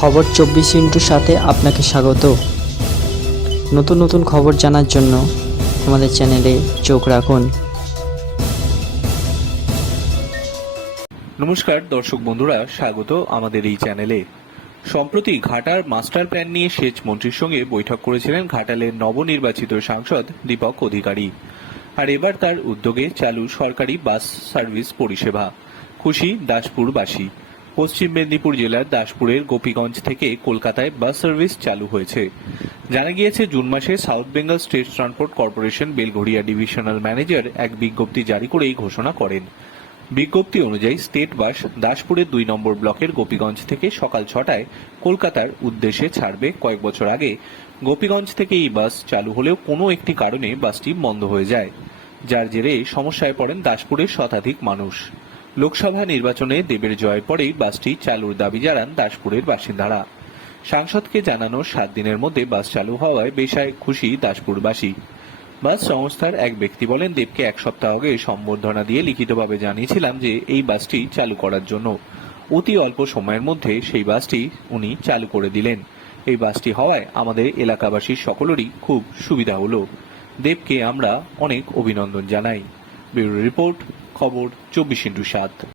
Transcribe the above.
খবর চব্বিশ ইন্টুর সাথে আপনাকে স্বাগত। নতুন নতুন খবর জানার জন্য আমাদের চ্যানেলে চোখ রাখুন। নমস্কার দর্শক বন্ধুরা, স্বাগত আমাদের এই চ্যানেলে। সম্প্রতি ঘাটার মাস্টার প্ল্যান নিয়ে সেচ মন্ত্রীর সঙ্গে বৈঠক করেছিলেন ঘাটালের নবনির্বাচিত সাংসদ দীপক অধিকারী। আর এবার তার উদ্যোগে চালু সরকারি বাস সার্ভিস পরিষেবা। খুশি দাসপুরবাসী। পশ্চিম মেদিনীপুর জেলার দাসপুরের গোপীগঞ্জ থেকে কলকাতায় বাস সার্ভিস চালু হয়েছে। জানা গিয়েছে, জুন মাসে South Bengal State Transport Corporation Belgharia divisional manager এক বিজ্ঞপ্তি জারি করে এই ঘোষণা করেন। বিজ্ঞপ্তি অনুযায়ী স্টেট বাস দাসপুরের দুই নম্বর ব্লকের গোপীগঞ্জ থেকে সকাল ছটায় কলকাতার উদ্দেশ্যে ছাড়বে। কয়েক বছর আগে গোপীগঞ্জ থেকে এই বাস চালু হলেও কোনো একটি কারণে বাসটি বন্ধ হয়ে যায়। যার জেরে সমস্যায় পড়েন দাসপুরের শতাধিক মানুষ। লোকসভা নির্বাচনে দেবের জয়ের পরেই বাসটি চালুর দাবি জানান দাসপুরের বাসিন্দারা। সাংসদকে জানানো সাত দিনের মধ্যে বাস চালু হওয়ায় বেশায় খুশি দাসপুরবাসী। বাস সংস্থার এক ব্যক্তি বলেন, দেবকে এক সপ্তাহ আগে সম্বর্ধনা দিয়ে লিখিতভাবে জানিয়েছিলাম যে এই বাসটি চালু করার জন্য। অতি অল্প সময়ের মধ্যে সেই বাসটি উনি চালু করে দিলেন। এই বাসটি হওয়ায় আমাদের এলাকাবাসীর সকলেরই খুব সুবিধা হলো। দেবকে আমরা অনেক অভিনন্দন জানাই। ব্যুরো রিপোর্ট খবর চব্বিশ ইন্টু সাত।